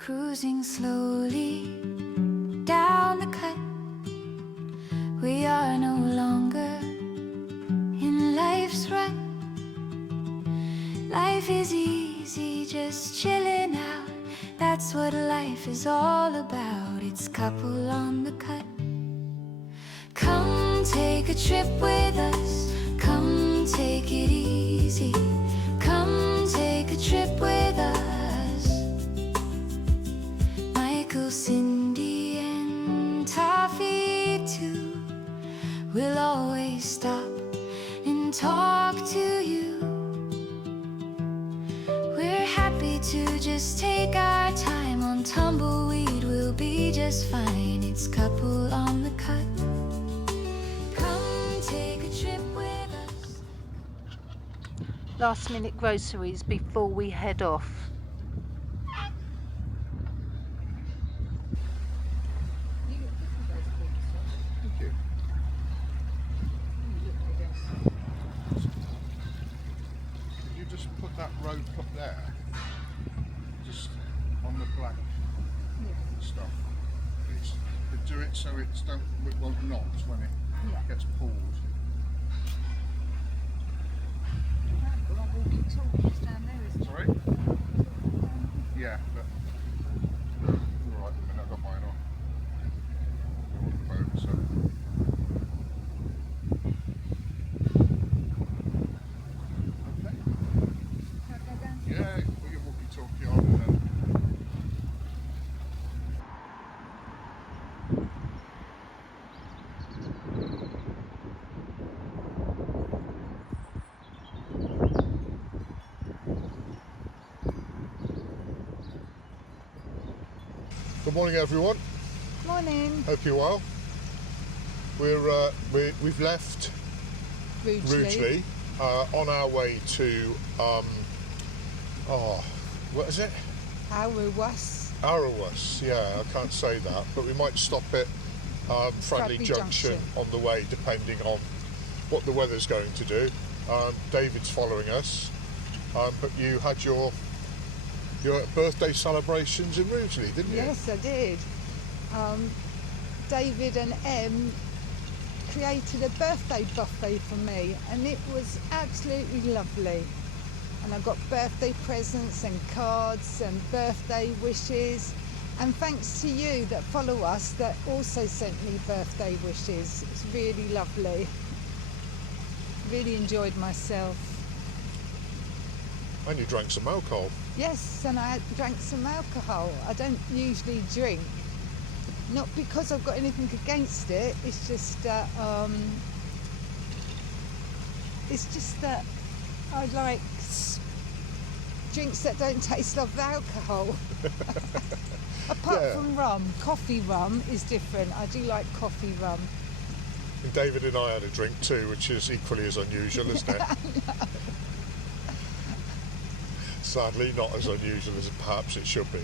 cruising slowly down the cut. We are no longer in life's run. Life is easy, just chilling out. That's what life is all about. It's couple on the cut. Come take a trip with us. Come take it easy. Come take a trip with us. Michael, Cindy, and Toffee too. We'll always stop and talk to you. We're happy to just take our time on Tumbleweed. We'll be just fine. It's couple on the cut. Come take a trip with us. Last minute groceries before we head off. Thank you. Could you just put that rope up there? Just on the black stuff, please. But do it so it won't knot when it gets pulled. Sorry? Yeah, but alright, I mean, I've got mine on. They're on the boat, so. Okay. Yeah, put your walkie-talkie on and then. Good morning, everyone. Morning. Hope you're well. We've left Rugeley on our way to what is it? Alrewas. Yeah, I can't say that, but we might stop at Friendly Junction on the way, depending on what the weather's going to do. David's following us, but you had your birthday celebrations in Rugeley, didn't you? Yes, I did. David and Em created a birthday buffet for me, and it was absolutely lovely. And I got birthday presents and cards and birthday wishes, and thanks to you that follow us that also sent me birthday wishes. It's really lovely. Really enjoyed myself. And you drank some alcohol. Yes, and I drank some alcohol. I don't usually drink, not because I've got anything against it. It's just that I like drinks that don't taste of alcohol. Apart from rum, coffee rum is different. I do like coffee rum. And David and I had a drink too, which is equally as unusual, isn't it? Sadly, not as unusual as perhaps it should be.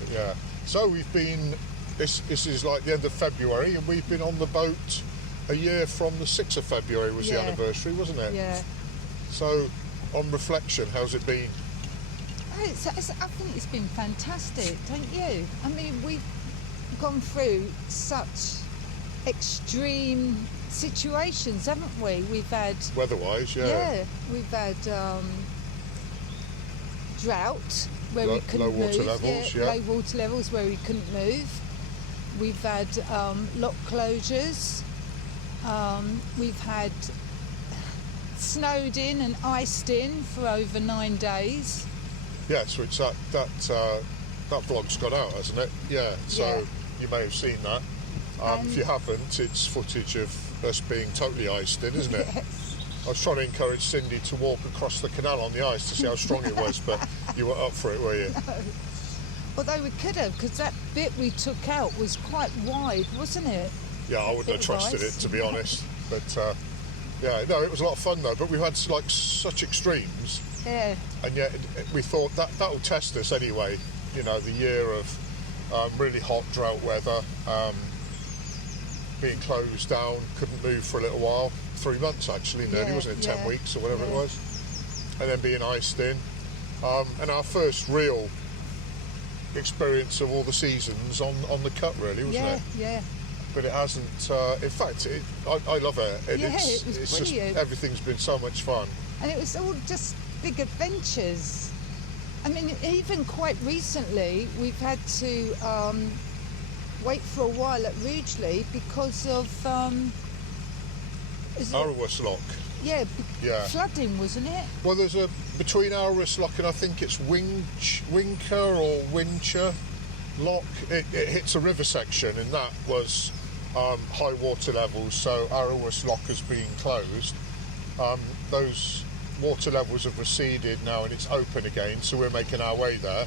But yeah. So we've been. This is like the end of February, and we've been on the boat a year from the 6th of February was the anniversary, wasn't it? Yeah. So, on reflection, how's it been? I think it's been fantastic, don't you? I mean, we've gone through such extreme situations, haven't we? We've had weather-wise, yeah, we've had drought where we couldn't move. Low water levels, low water levels where we couldn't move. We've had lock closures. We've had snowed in and iced in for over 9 days. Yes, which that vlog's got out, hasn't it? Yeah. So you may have seen that. If you haven't, it's footage of us being totally iced in, isn't it? Yes. I was trying to encourage Cindy to walk across the canal on the ice to see how strong it was, but you weren't up for it, were you? No. Although we could have, because that bit we took out was quite wide, wasn't it? Yeah, I wouldn't have trusted it, to be honest. But yeah, no, it was a lot of fun though. But we've had like such extremes. Yeah. And yet we thought that'll test us anyway. You know, the year of really hot drought weather, being closed down, couldn't move for a little while. 3 months actually, nearly, wasn't it? 10 weeks or whatever it was. And then being iced in. And our first real experience of all the seasons on the cut, really, wasn't Yeah, it? yeah. But it hasn't. In fact, I love it. Yeah, it was it's brilliant. just everything's been so much fun. And it was all just big adventures. I mean, even quite recently, we've had to wait for a while at Rugeley because of is it- Alrewas Lock. yeah, Yeah. flooding, wasn't it? Well, there's a between Alrewas Lock and I think it's Winker or Wincher Lock. It hits a river section, and that was high water levels. So Alrewas Lock has been closed. Those water levels have receded now, and it's open again. So we're making our way there.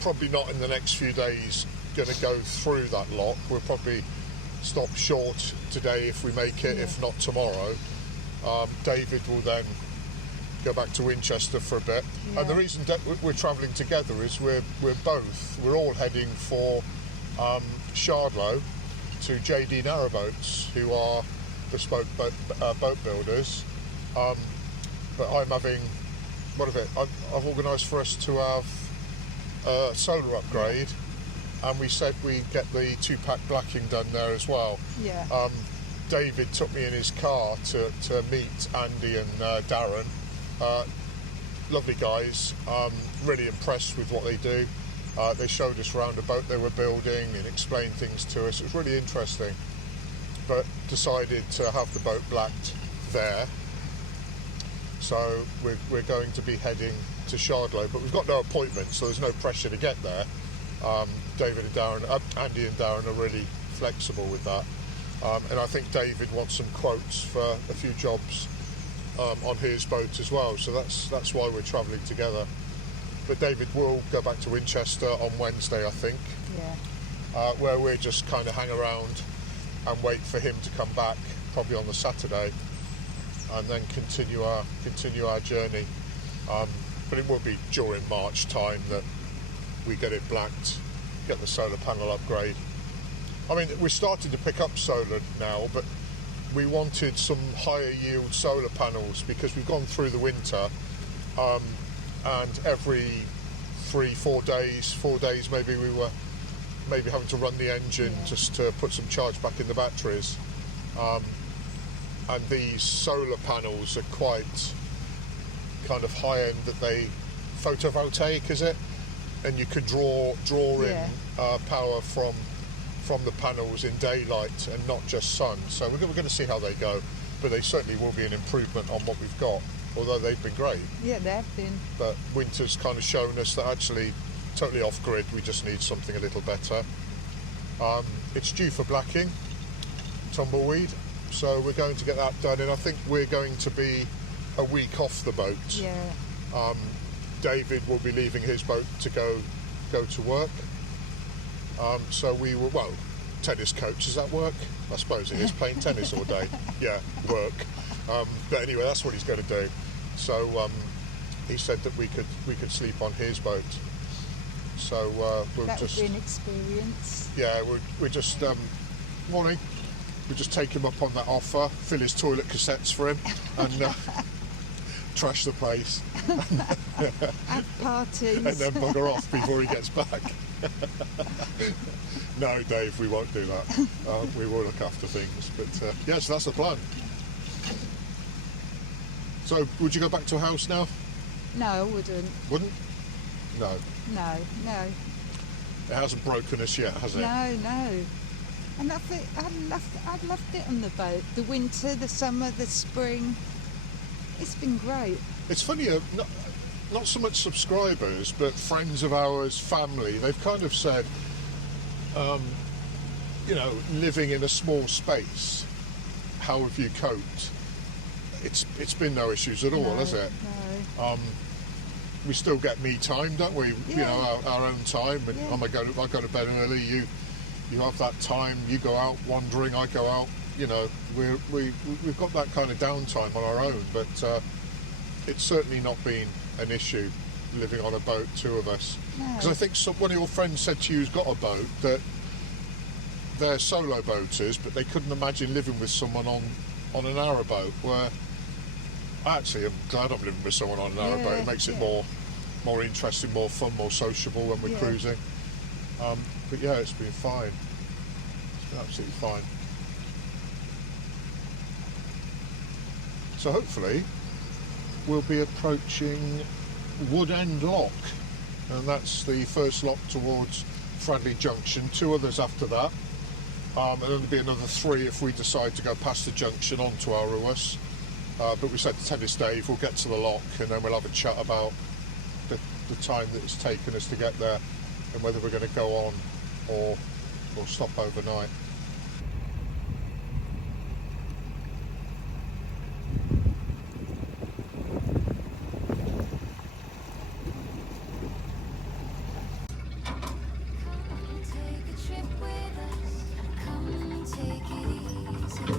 Probably not in the next few days going to go through that lock. We'll probably stop short today if we make it, if not tomorrow. David will then go back to Winchester for a bit. Yeah. And the reason that we're travelling together is we're all heading for Shardlow to JD Narrowboats, who are bespoke boat builders. But I'm having, I've organised for us to have a solar upgrade, and we said we get the 2-pack blacking done there as well. Yeah. David took me in his car to meet Andy and Darren. Lovely guys. Really impressed with what they do. They showed us around a boat they were building and explained things to us. It was really interesting. But decided to have the boat blacked there. So we're going to be heading to Shardlow, but we've got no appointment, so there's no pressure to get there. David and Darren, Andy and Darren are really flexible with that. And I think David wants some quotes for a few jobs on his boat as well. So that's why we're travelling together. But David will go back to Winchester on Wednesday, I think, Yeah. where we're just kind of hang around and wait for him to come back, probably on the Saturday, and then continue our journey. But it will be during March time that we get it blacked, get the solar panel upgrade. I mean, we're starting to pick up solar now, but we wanted some higher yield solar panels because we've gone through the winter, and every 4 days maybe we were having to run the engine just to put some charge back in the batteries. And these solar panels are quite kind of high end, that they photovoltaic, is it? And you could draw Yeah. in power from the panels in daylight and not just sun. So we're going to see how they go, but they certainly will be an improvement on what we've got, although they've been great. Yeah, they have been. But winter's kind of shown us that actually totally off grid, we just need something a little better. It's due for blacking, Tumbleweed, so we're going to get that done, and I think we're going to be a week off the boat. Yeah. David will be leaving his boat to go to work. So we will, tennis coach, does that work? I suppose it is, playing tennis all day. Yeah, work. But anyway, that's what he's going to do. So he said that we could sleep on his boat. So we'll That just would be an experience. yeah, we're just morning. We just take him up on that offer, fill his toilet cassettes for him, and trash the place, Have parties. and then bugger off before he gets back. No, Dave, we won't do that. We will look after things. But yes, that's the plan. So, would you go back to a house now? No, I wouldn't. Wouldn't? No. No, no. It hasn't broken us yet, has it? No, no. I loved it. I loved it on the boat. The winter, the summer, the spring. It's been great. It's funny, not so much subscribers, but friends of ours, family, they've kind of said, living in a small space, how have you coped? It's been no issues at all, No, has it? No. We still get me time, don't we? Yeah. You know, our own time. And Yeah. I go to bed early. You have that time. You go out wandering. I go out. You know, we've got that kind of downtime on our own. But it's certainly not been an issue living on a boat, two of us. Because No. I think one of your friends said to you who's got a boat that they're solo boaters, but they couldn't imagine living with someone on a narrowboat. Where actually, I'm glad I'm living with someone on a narrowboat. It makes it more more interesting, more fun, more sociable when we're cruising. But yeah, it's been fine. It's been absolutely fine. So hopefully we'll be approaching Wood End Lock, and that's the first lock towards Fradley Junction. 2 others after that, and then there'll be another 3 if we decide to go past the junction onto Alrewas. But we said to Tennis Dave we'll get to the lock and then we'll have a chat about the time that it's taken us to get there and whether we're going to go on or stop overnight. Come take a trip with us. Come take it easy.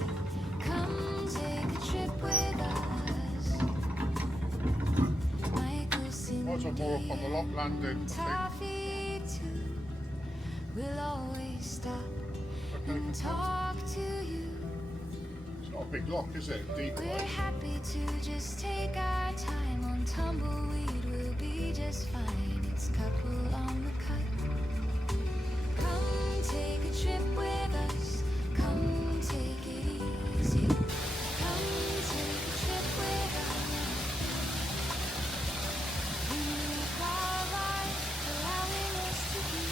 Come take a trip with us. Might as well more up on the lock landing, I Toffee too. We'll always stop and talk to you. think. It's not a big lock, is it? Deep We're lock. happy to just take our time on Tumbleweed. We'll be just fine. It's couple on the cut. Come take a trip with us. Come take it easy. Come take a trip with us. We live our life, allowing us to be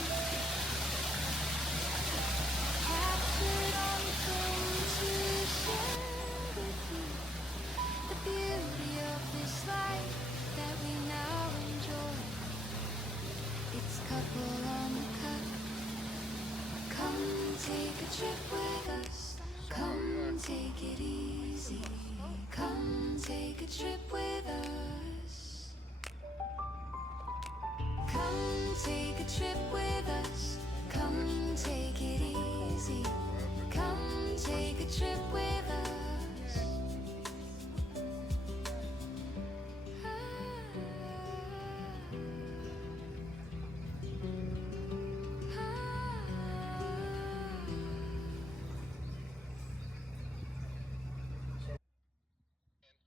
captured on film to share with you the beauty of this life that we now enjoy. It's couple on the cut. Come take a trip with us. Come take it easy. Come take a trip with us. Come take a trip with us. Come take it easy. Come take a trip with us.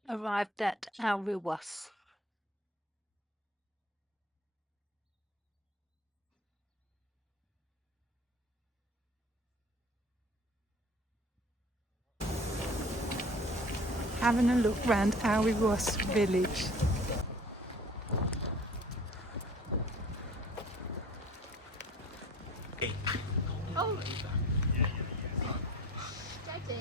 Arrived at Alrewas. Having a look round Alrewas village. Oh, steady.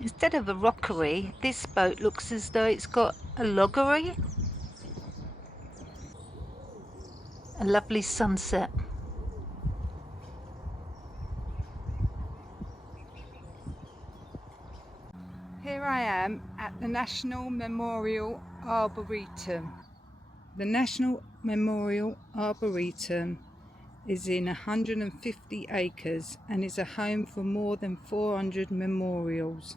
Instead of a rockery, this boat looks as though it's got a loggery. A lovely sunset. Here I am at the National Memorial Arboretum. The National Memorial Arboretum is in 150 acres and is a home for more than 400 memorials.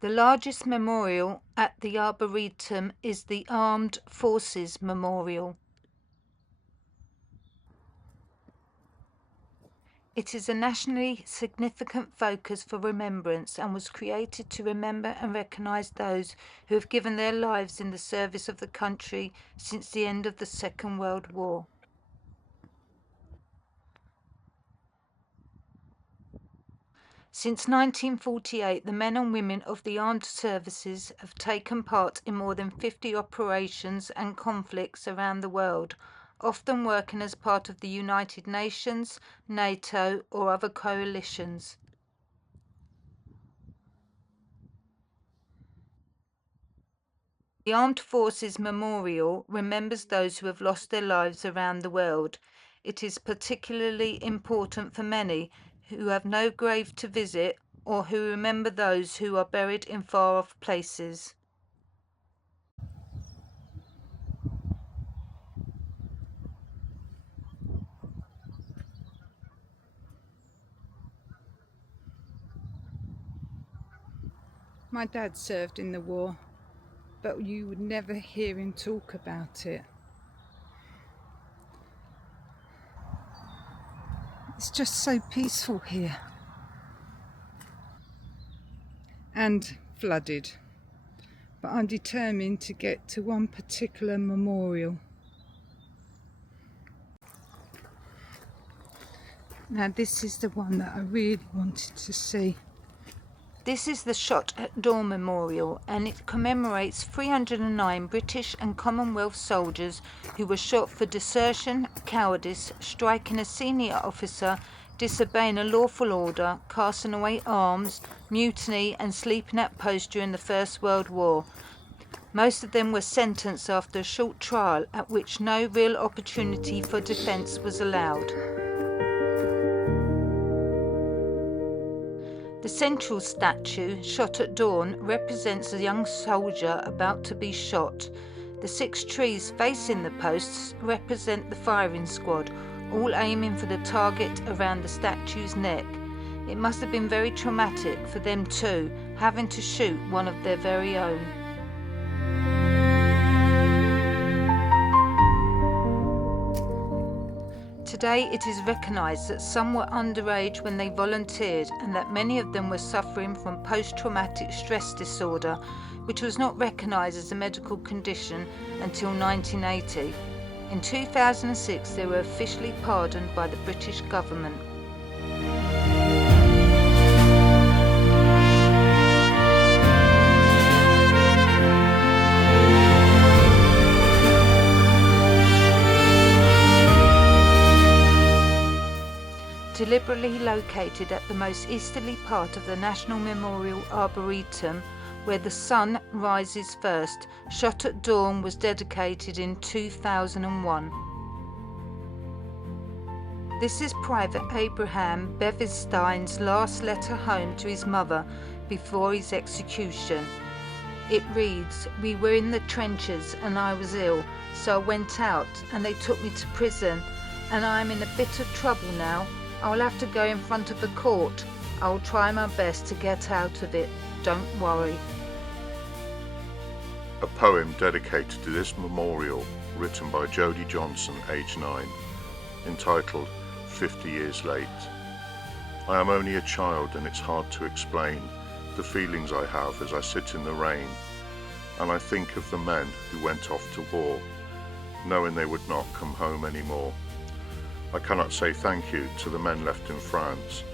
The largest memorial at the Arboretum is the Armed Forces Memorial. It is a nationally significant focus for remembrance and was created to remember and recognise those who have given their lives in the service of the country since the end of the Second World War. Since 1948, the men and women of the armed services have taken part in more than 50 operations and conflicts around the world, often working as part of the United Nations, NATO, or other coalitions. The Armed Forces Memorial remembers those who have lost their lives around the world. It is particularly important for many who have no grave to visit or who remember those who are buried in far-off places. My dad served in the war, but you would never hear him talk about it. It's just so peaceful here. And flooded. But I'm determined to get to one particular memorial. Now this is the one that I really wanted to see. This is the Shot at Dawn Memorial, and it commemorates 309 British and Commonwealth soldiers who were shot for desertion, cowardice, striking a senior officer, disobeying a lawful order, casting away arms, mutiny and sleeping at post during the First World War. Most of them were sentenced after a short trial at which no real opportunity for defence was allowed. The central statue, Shot at Dawn, represents a young soldier about to be shot. The 6 trees facing the posts represent the firing squad, all aiming for the target around the statue's neck. It must have been very traumatic for them too, having to shoot one of their very own. Today it is recognised that some were underage when they volunteered and that many of them were suffering from post-traumatic stress disorder, which was not recognised as a medical condition until 1980. In 2006 they were officially pardoned by the British government. Deliberately located at the most easterly part of the National Memorial Arboretum, where the sun rises first, Shot at Dawn was dedicated in 2001. This is Private Abraham Bevisstein's last letter home to his mother before his execution. It reads, "We were in the trenches and I was ill, so I went out and they took me to prison, and I am in a bit of trouble now. I'll have to go in front of the court. I'll try my best to get out of it. Don't worry." A poem dedicated to this memorial, written by Jodie Johnson, age 9, entitled 50 Years Late. I am only a child and it's hard to explain the feelings I have as I sit in the rain, and I think of the men who went off to war, knowing they would not come home anymore. I cannot say thank you to the men left in France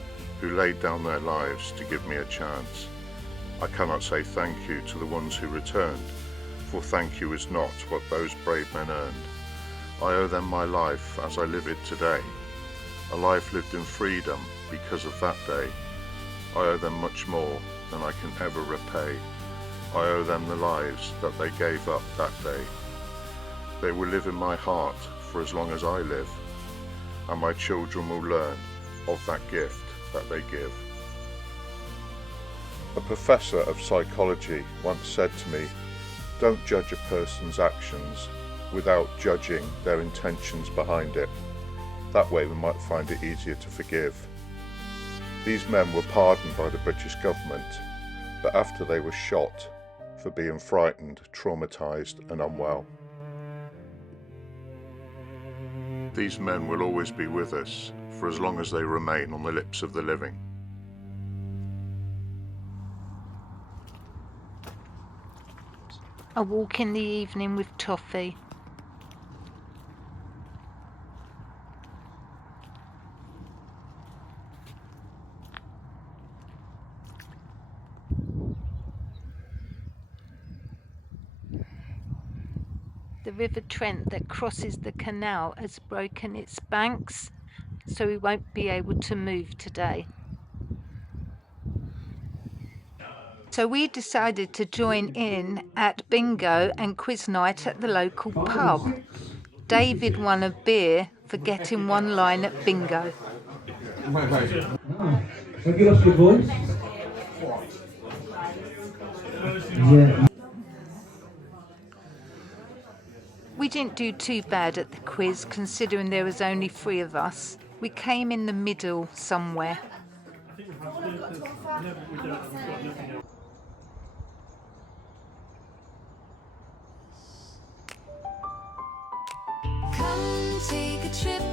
who laid down their lives to give me a chance. I cannot say thank you to the ones who returned, for thank you is not what those brave men earned. I owe them my life as I live it today, a life lived in freedom because of that day. I owe them much more than I can ever repay. I owe them the lives that they gave up that day. They will live in my heart for as long as I live, and my children will learn of that gift that they give. A professor of psychology once said to me, "Don't judge a person's actions without judging their intentions behind it. That way we might find it easier to forgive." These men were pardoned by the British government, but after they were shot for being frightened, traumatised and unwell. These men will always be with us for as long as they remain on the lips of the living. A walk in the evening with Toffee. The River Trent that crosses the canal has broken its banks, so we won't be able to move today. So we decided to join in at bingo and quiz night at the local pub. David won a beer for getting one line at bingo. Have you lost your voice? Yeah. We didn't do too bad at the quiz, considering there was only 3 of us. We came in the middle somewhere. trip